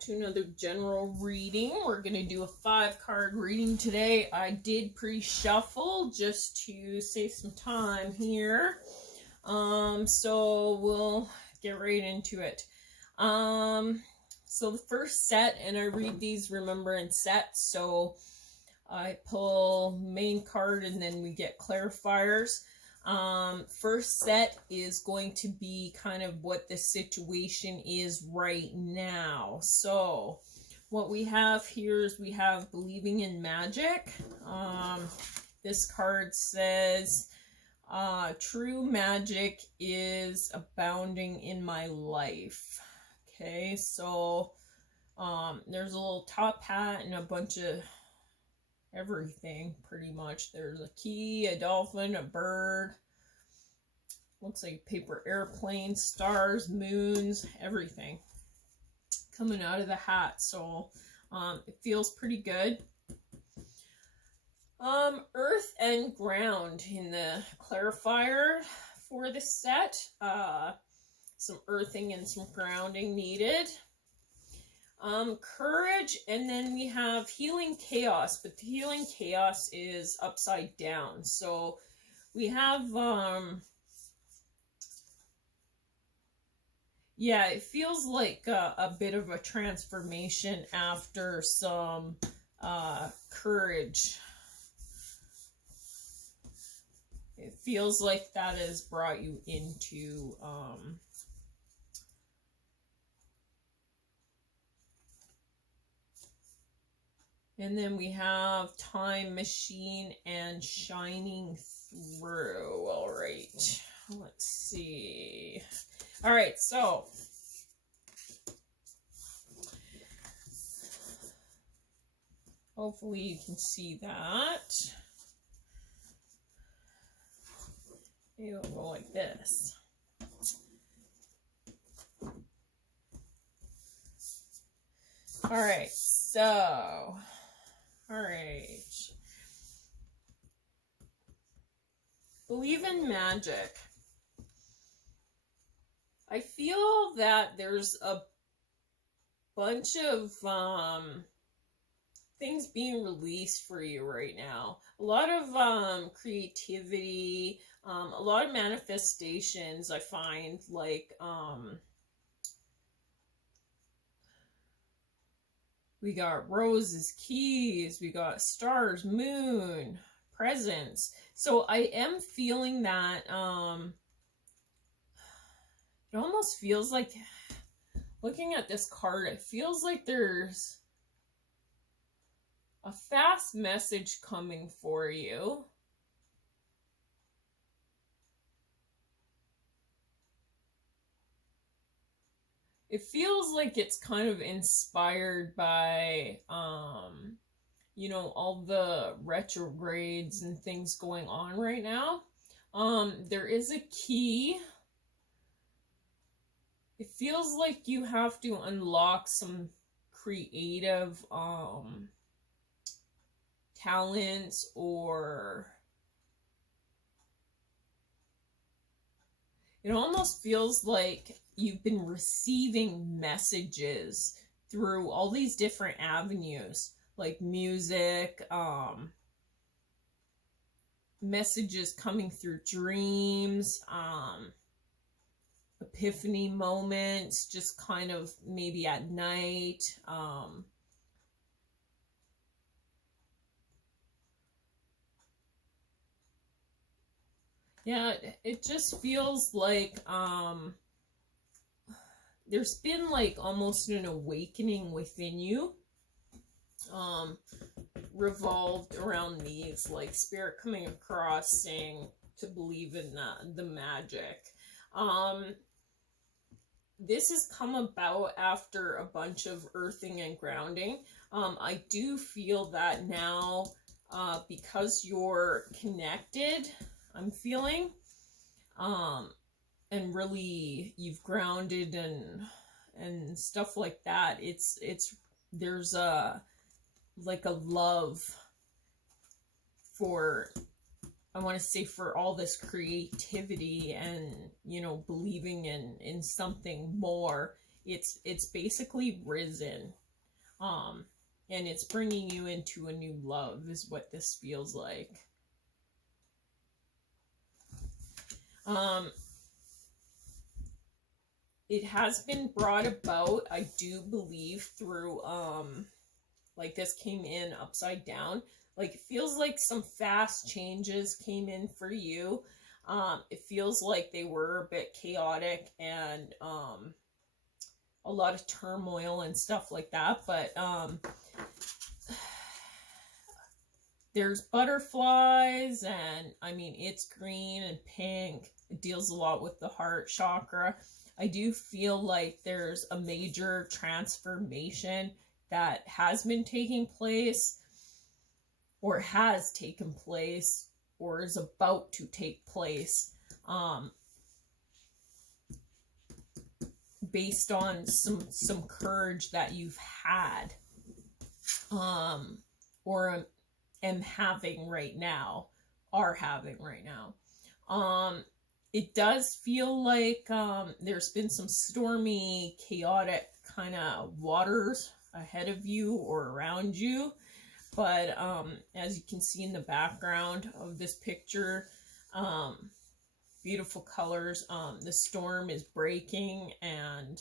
back to another general reading. We're going to do a 5-card reading today. I did pre-shuffle just to save some time here. So we'll get right into it. So the first set, and I read these, remember, in sets. So I pull main card and then we get clarifiers. First set is going to be kind of what the situation is right now. So what we have here is we have believing in magic. This card says, true magic is abounding in my life. Okay, so there's a little top hat and a bunch of everything, pretty much. There's a key, a dolphin, a bird, looks like a paper airplane, stars, moons, everything coming out of the hat. So it feels pretty good. Earth and ground in the clarifier for this set. Some earthing and some grounding needed. Courage, and then we have healing chaos, but the healing chaos is upside down. So we have, yeah, it feels like a bit of a transformation after some courage. It feels like that has brought you into and then we have time machine and shining through. All right, let's see. All right, so hopefully you can see that. Maybe it'll go like this. All right, so, all right. Believe in magic. I feel that there's a bunch of things being released for you right now. A lot of creativity, a lot of manifestations, I find, like we got roses, keys, we got stars, moon, presents. So I am feeling that it almost feels like, looking at this card, it feels like there's a fast message coming for you. It feels like it's kind of inspired by, you know, all the retrogrades and things going on right now. There is a key. It feels like you have to unlock some creative talents, or it almost feels like you've been receiving messages through all these different avenues, like music, messages coming through dreams, epiphany moments, just kind of maybe at night. Yeah, it just feels like there's been like almost an awakening within you, revolved around these, like spirit coming across saying to believe in the magic. This has come about after a bunch of earthing and grounding. I do feel that now, because you're connected, I'm feeling, and really you've grounded and stuff like that. There's a, like a love for, I want to say, for all this creativity and, you know, believing in something more It's basically risen. And it's bringing you into a new love is what this feels like. It has been brought about, I do believe, through, like this came in upside down. Like it feels like some fast changes came in for you. It feels like they were a bit chaotic and, a lot of turmoil and stuff like that, but, there's butterflies, and I mean, it's green and pink. It deals a lot with the heart chakra. I do feel like there's a major transformation that has been taking place, or has taken place, or is about to take place, based on some courage that you've had, or am having right now, are having right now. It does feel like there's been some stormy, chaotic kind of waters ahead of you or around you, but as you can see in the background of this picture, beautiful colors, the storm is breaking, and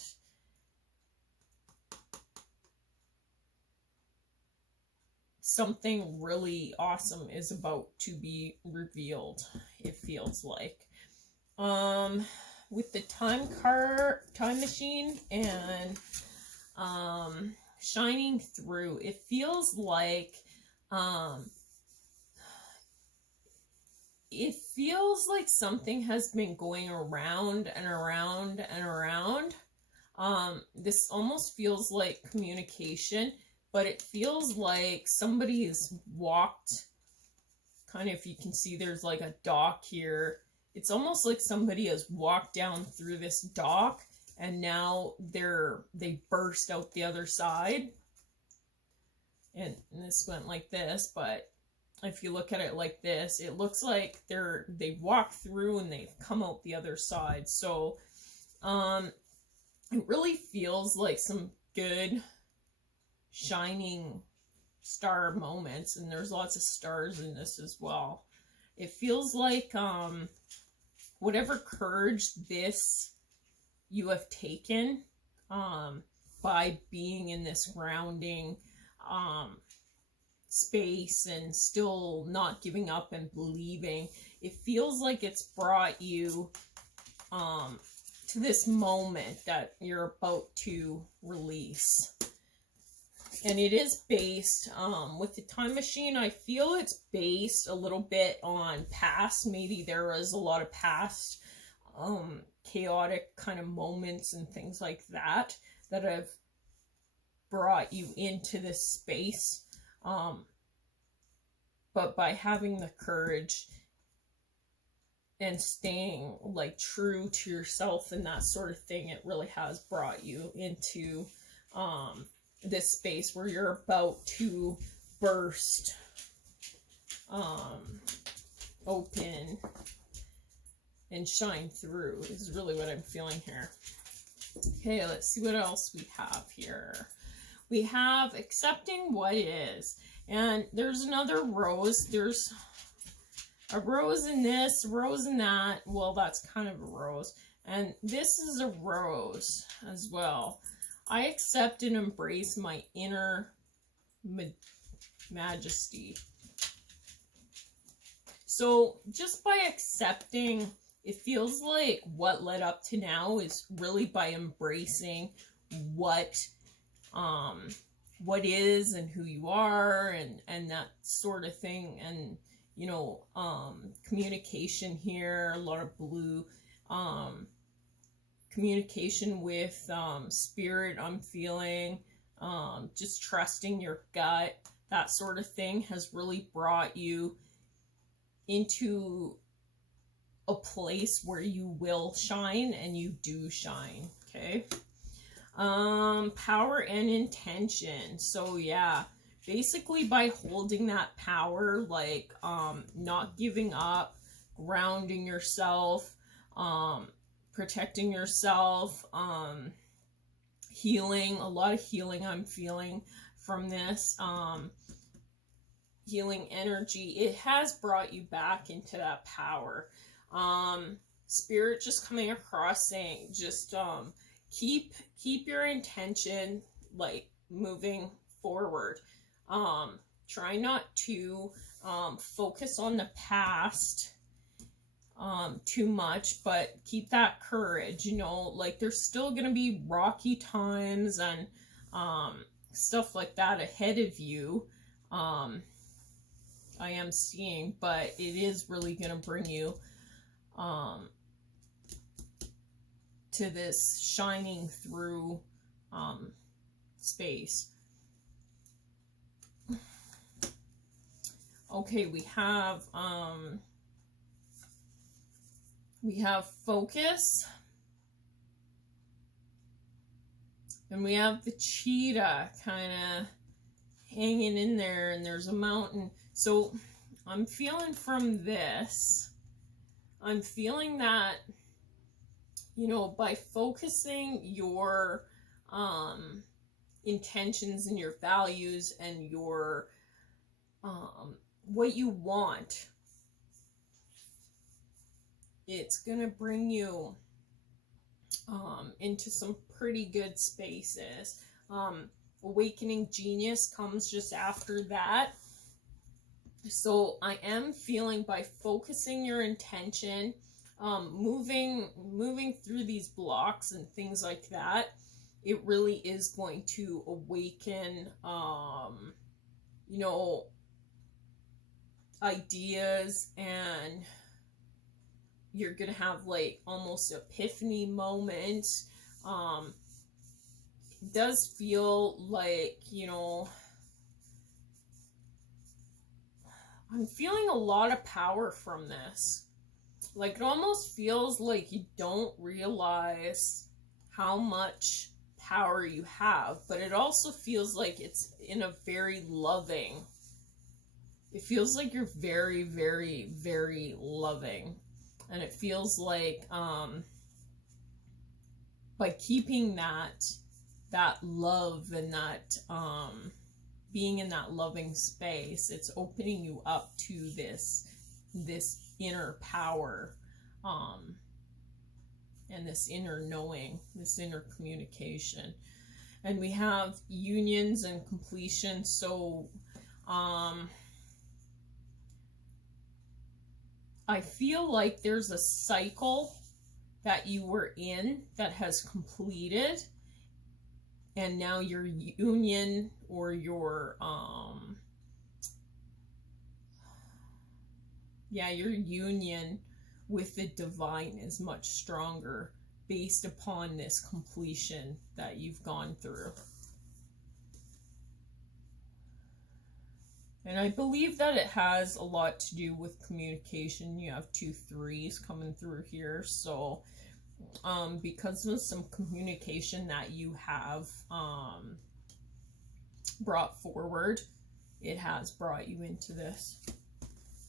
something really awesome is about to be revealed, it feels like. With the time machine and shining through, it feels like something has been going around and around and around. This almost feels like communication, but it feels like somebody has walked, kind of, if you can see there's like a dock here. It's almost like somebody has walked down through this dock, and now they burst out the other side. And this went like this, but if you look at it like this, it looks like they walked through and they've come out the other side. So it really feels like some good shining star moments, and there's lots of stars in this as well. It feels like whatever courage this you have taken by being in this grounding space and still not giving up and believing, it feels like it's brought you to this moment that you're about to release. And it is based, with the time machine, I feel it's based a little bit on past. Maybe there was a lot of past chaotic kind of moments and things like that that have brought you into this space. But by having the courage and staying like true to yourself and that sort of thing, it really has brought you into this space where you're about to burst open and shine through is really what I'm feeling here. Okay, let's see what else we have here. We have accepting what is, and there's another rose. There's a rose in this, a rose in that. Well, that's kind of a rose, and this is a rose as well. I accept and embrace my inner majesty. So just by accepting, it feels like what led up to now is really by embracing what is and who you are and that sort of thing. And, you know, communication here, a lot of blue, communication with spirit, I'm feeling, just trusting your gut, that sort of thing has really brought you into a place where you will shine, and you do shine. Okay. Power and intention. So yeah, basically by holding that power, like not giving up, grounding yourself, protecting yourself, healing, a lot of healing I'm feeling from this. Healing energy. It has brought you back into that power. Spirit just coming across saying, just keep your intention like moving forward. Try not to focus on the past too much, but keep that courage. You know, like there's still gonna be rocky times and stuff like that ahead of you. I am seeing, but it is really gonna bring you to this shining through space. Okay, we have focus, and we have the cheetah kind of hanging in there, and there's a mountain. So I'm feeling from this, I'm feeling that, you know, by focusing your intentions and your values and your what you want, it's gonna bring you into some pretty good spaces. Awakening genius comes just after that. So I am feeling by focusing your intention, moving through these blocks and things like that, it really is going to awaken, you know, ideas, and you're gonna have like almost epiphany moments. It does feel like, you know, I'm feeling a lot of power from this. Like it almost feels like you don't realize how much power you have, but it also feels like it's in a very loving, it feels like you're very, very, very loving. And it feels like by keeping that love and that being in that loving space, it's opening you up to this inner power, and this inner knowing, this inner communication. And we have unions and completion. So I feel like there's a cycle that you were in that has completed, and now your union or your your union with the divine is much stronger based upon this completion that you've gone through. And I believe that it has a lot to do with communication. You have 2 3s coming through here. So because of some communication that you have brought forward, it has brought you into this.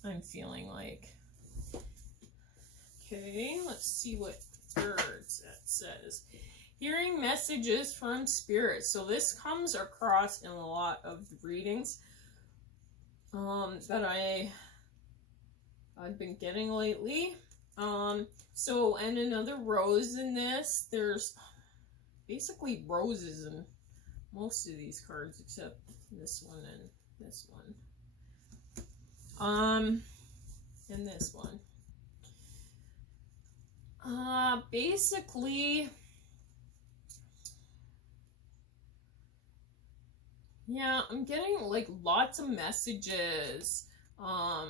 I'm feeling like. Okay, let's see what birds that says. Hearing messages from spirit. So this comes across in a lot of the readings that I've been getting lately. So, and another rose in this. There's basically roses in most of these cards except this one and this one. And this one. Basically, yeah, I'm getting like lots of messages. I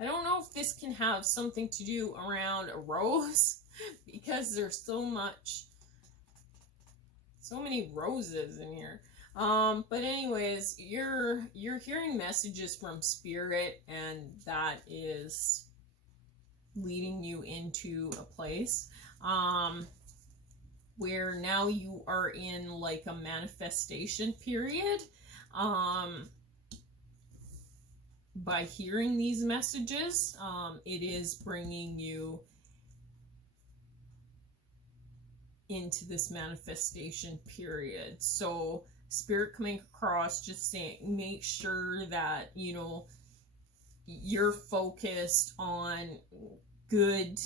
don't know if this can have something to do around a rose because there's so many roses in here. But anyways, you're hearing messages from spirit, and that is leading you into a place where now you are in like a manifestation period. By hearing these messages, it is bringing you into this manifestation period. So Spirit coming across, just saying, make sure that, you know, you're focused on good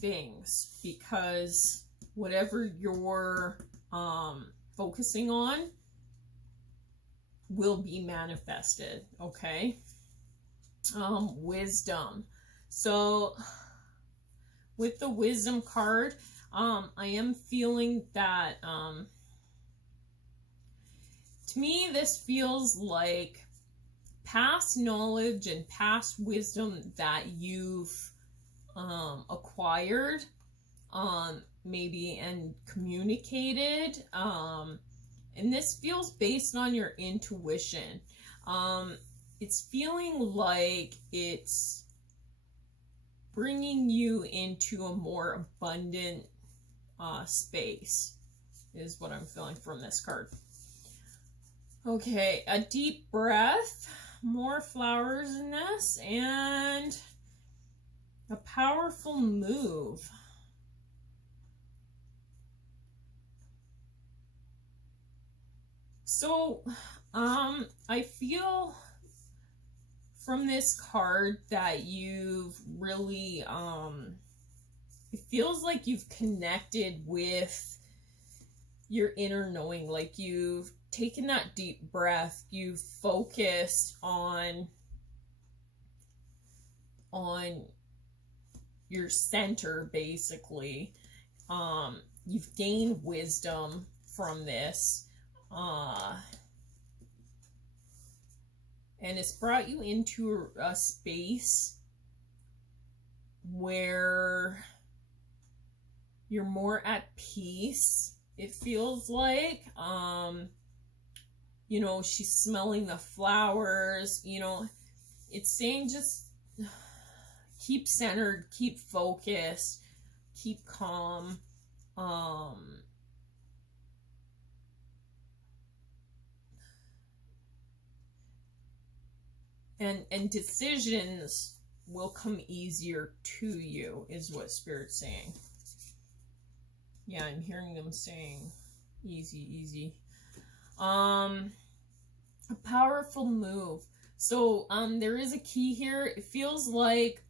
things, because whatever you're focusing on will be manifested. Okay. Wisdom. So with the wisdom card, I am feeling that to me this feels like past knowledge and past wisdom that you've acquired, maybe, and communicated, and this feels based on your intuition. It's feeling like it's bringing you into a more abundant space, is what I'm feeling from this card. Okay, a deep breath, more flowers in this, and a powerful move. So, I feel from this card that you've really, it feels like you've connected with your inner knowing, like you've taken that deep breath, you've focused on your center, basically. You've gained wisdom from this, and it's brought you into a space where you're more at peace, it feels like. You know, she's smelling the flowers, you know, it's saying just keep centered, keep focused, keep calm. And decisions will come easier to you, is what Spirit's saying. Yeah, I'm hearing them saying easy, easy. A powerful move. So there is a key here. It feels like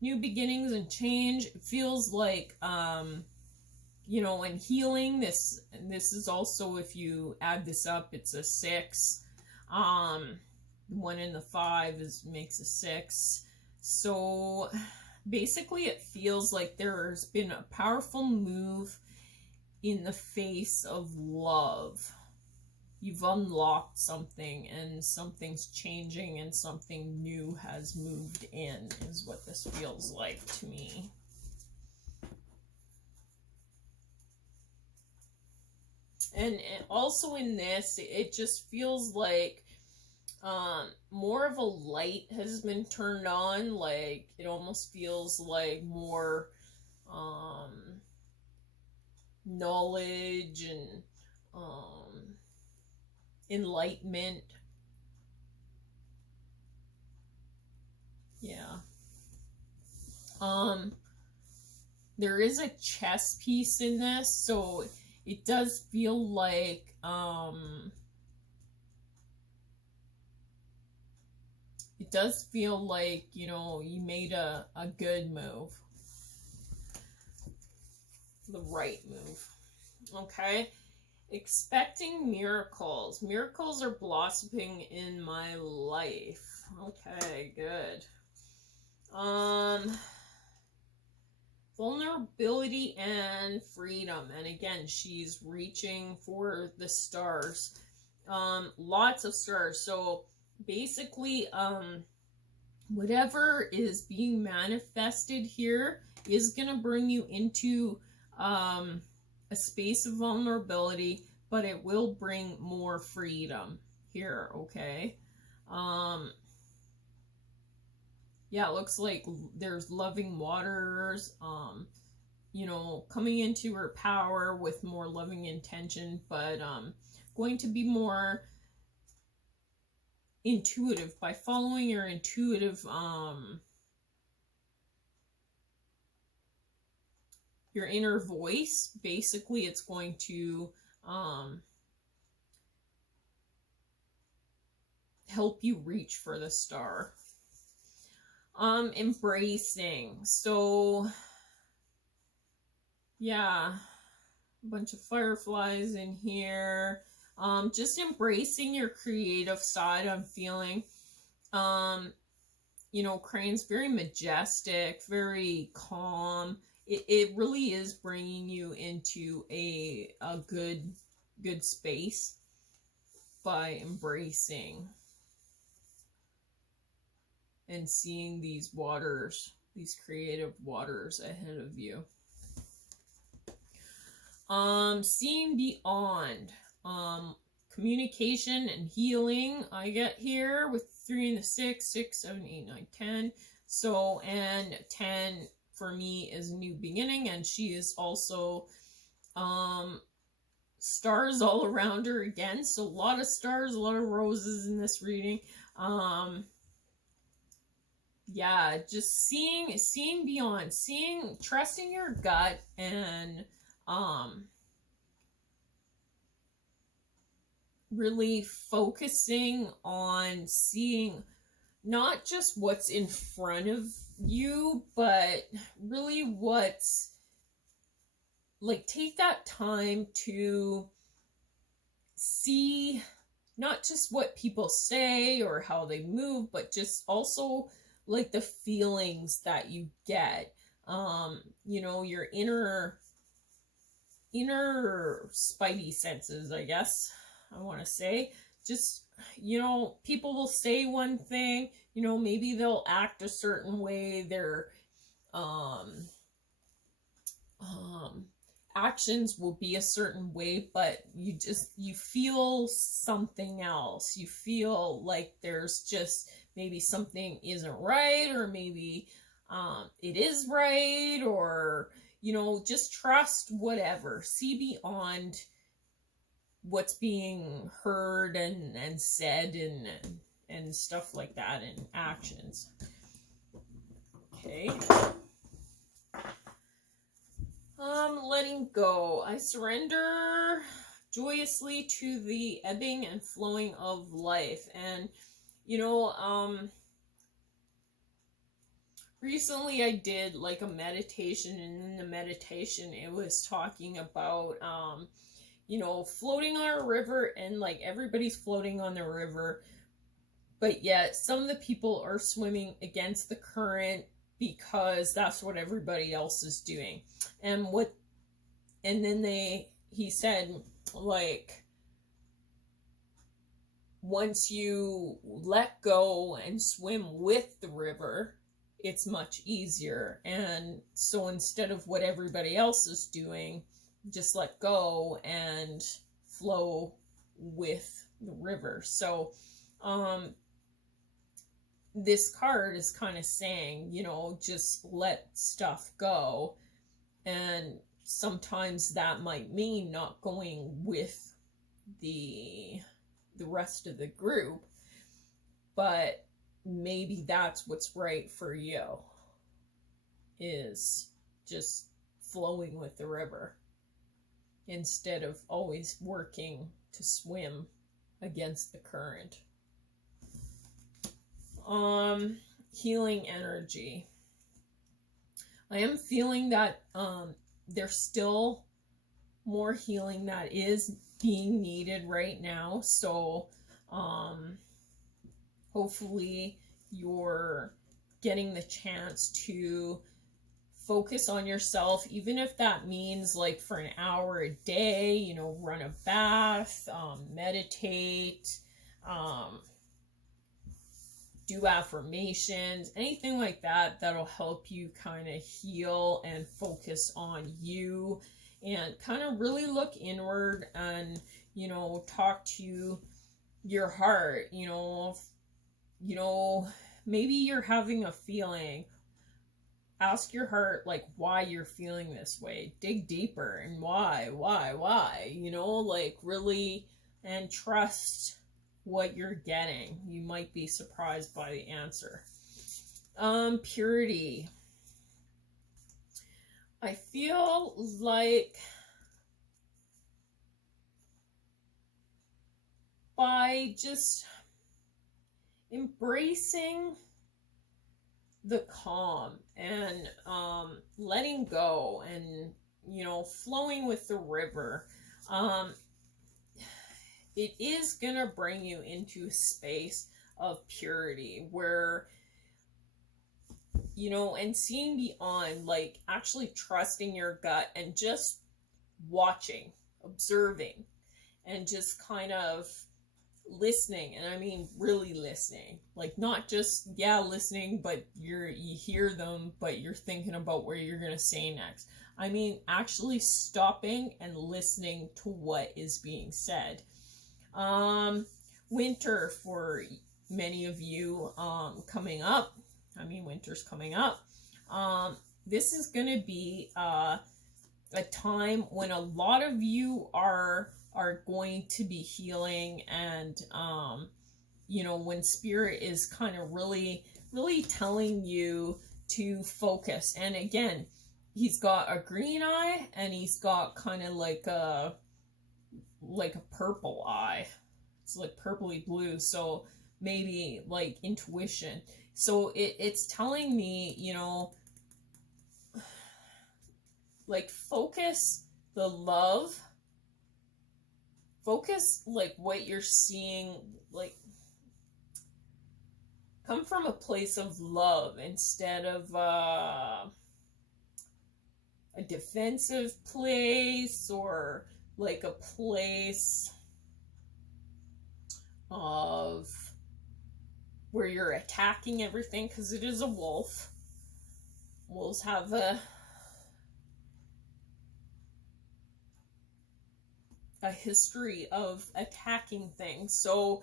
new beginnings and change. It feels like you know, and healing. This is also, if you add this up, it's a 6. 1 and the 5 makes a 6. So basically it feels like there's been a powerful move in the face of love. You've unlocked something, and something's changing, and something new has moved in, is what this feels like to me. And also in this, it just feels like more of a light has been turned on. Like, it almost feels like more knowledge and enlightenment. Yeah. There is a chess piece in this, so it does feel like you know, you made a good move, the right move. Okay. Expecting miracles. Miracles are blossoming in my life. Okay, good. Vulnerability and freedom. And again, she's reaching for the stars. Lots of stars. So basically, whatever is being manifested here is going to bring you into a space of vulnerability, but it will bring more freedom here. Okay. Yeah, it looks like there's loving waters, you know, coming into her power with more loving intention, but going to be more intuitive by following your intuitive your inner voice. Basically, it's going to help you reach for the star. Embracing. So yeah, a bunch of fireflies in here. Just embracing your creative side, I'm feeling. You know, Crane's very majestic, very calm. It really is bringing you into a good space by embracing and seeing these waters, these creative waters ahead of you. Seeing beyond. Communication and healing I get here with 3 and the 6, 6, 7, 8, 9, 10. So, and 10 for me is a new beginning, and she is also stars all around her again. So a lot of stars, a lot of roses in this reading. Yeah, just seeing beyond, trusting your gut, and really focusing on seeing not just what's in front of you, but really what's, like, take that time to see not just what people say or how they move, but just also like the feelings that you get. You know, your inner spidey senses, I guess I want to say. Just, you know, people will say one thing, you know, maybe they'll act a certain way, their actions will be a certain way, but you feel something else. You feel like there's just maybe something isn't right, or maybe it is right, or, you know, just trust whatever. See beyond what's being heard and said and stuff like that, and actions. Okay. Letting go. I surrender joyously to the ebbing and flowing of life. And, you know, recently I did like a meditation, and in the meditation it was talking about, you know, floating on a river, and like everybody's floating on the river, but yet some of the people are swimming against the current because that's what everybody else is doing. And then he said, like, once you let go and swim with the river, it's much easier. And so instead of what everybody else is doing, just let go and flow with the river. So this card is kind of saying, you know, just let stuff go. And sometimes that might mean not going with the rest of the group, but maybe that's what's right for you, is just flowing with the river instead of always working to swim against the current. Healing energy. I am feeling that there's still more healing that is being needed right now. So hopefully you're getting the chance to focus on yourself, even if that means like for an hour a day, you know, run a bath, meditate, do affirmations, anything like that that'll help you kind of heal and focus on you, and kind of really look inward and, you know, talk to your heart. You know, maybe you're having a feeling. Ask your heart, like, why you're feeling this way. Dig deeper, and why, you know, like, really, and trust what you're getting. You might be surprised by the answer. Purity. I feel like by just embracing the calm and letting go and, you know, flowing with the river, it is gonna bring you into a space of purity where, you know, and seeing beyond, like actually trusting your gut and just watching, observing, and just kind of listening. And I mean really listening, like not just listening, but you hear them but you're thinking about what you're gonna say next. I mean actually stopping and listening to what is being said. Winter for many of you coming up. I mean winter's coming up. This is gonna be a time when a lot of you are going to be healing, and you know, when spirit is kind of really telling you to focus. And again, he's got a green eye and he's got kind of like a purple eye. It's like purpley blue, so maybe like intuition. So it's telling me, you know, like focus the love, focus like what you're seeing, like come from a place of love instead of a defensive place, or like a place of where you're attacking everything, because it is a wolf. Wolves have a history of attacking things. So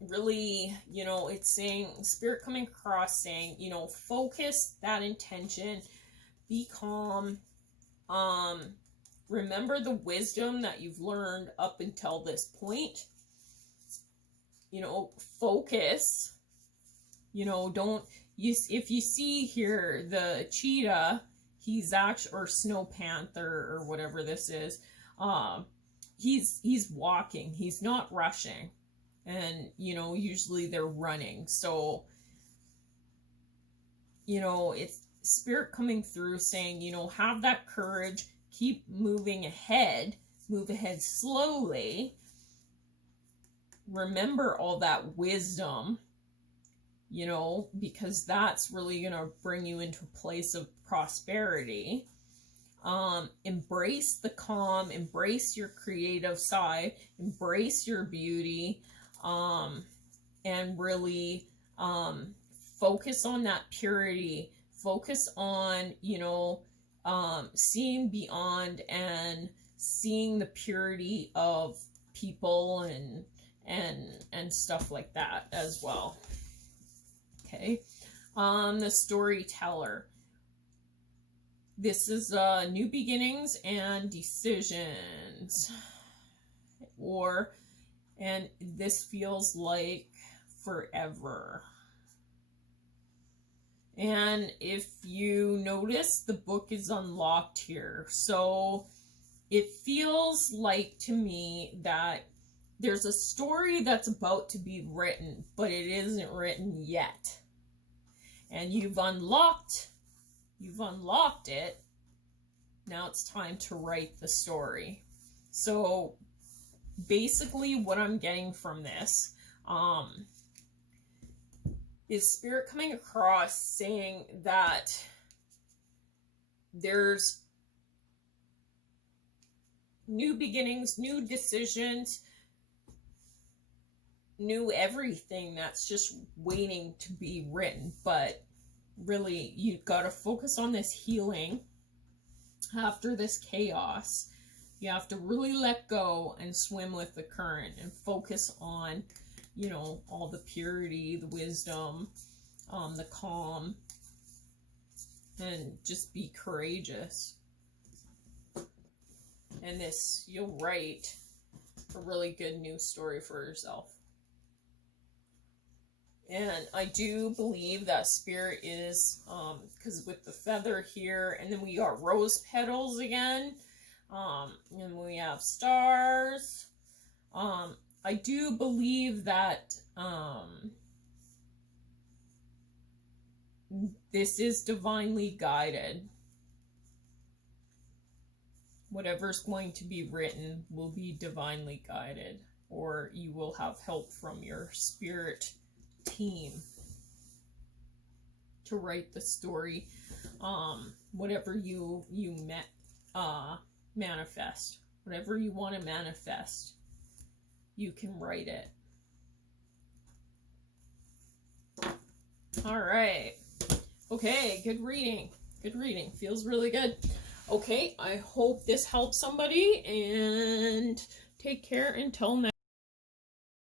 really, you know, it's saying, spirit coming across saying, you know, focus that intention, be calm, remember the wisdom that you've learned up until this point, you know, focus, you know, don't if you see here the cheetah, he's actually, or snow panther or whatever this is, he's walking, he's not rushing. And, you know, usually they're running. So, you know, it's spirit coming through saying, you know, have that courage, keep moving ahead, move ahead slowly. Remember all that wisdom, you know, because that's really going to bring you into a place of prosperity. Embrace the calm, embrace your creative side, embrace your beauty, and really focus on that purity, focus on, you know, seeing beyond and seeing the purity of people and stuff like that as well. Okay. The Storyteller. This is new beginnings and decisions, and this feels like forever. And if you notice, the book is unlocked here. So it feels like to me that there's a story that's about to be written, but it isn't written yet. And you've unlocked it. Now it's time to write the story. So basically what I'm getting from this is spirit coming across saying that there's new beginnings, new decisions, new everything that's just waiting to be written. But really, you've got to focus on this healing after this chaos. You have to really let go and swim with the current and focus on, you know, all the purity, the wisdom, the calm, and just be courageous. And this, you'll write a really good new story for yourself. And I do believe that spirit is, because with the feather here, and then we got rose petals again, and we have stars. I do believe that, this is divinely guided. Whatever's going to be written will be divinely guided, or you will have help from your spirit team to write the story. Whatever you manifest, whatever you want to manifest, you can write it. All right. Okay, good reading. Good reading. Feels really good. Okay, I hope this helps somebody, and take care until next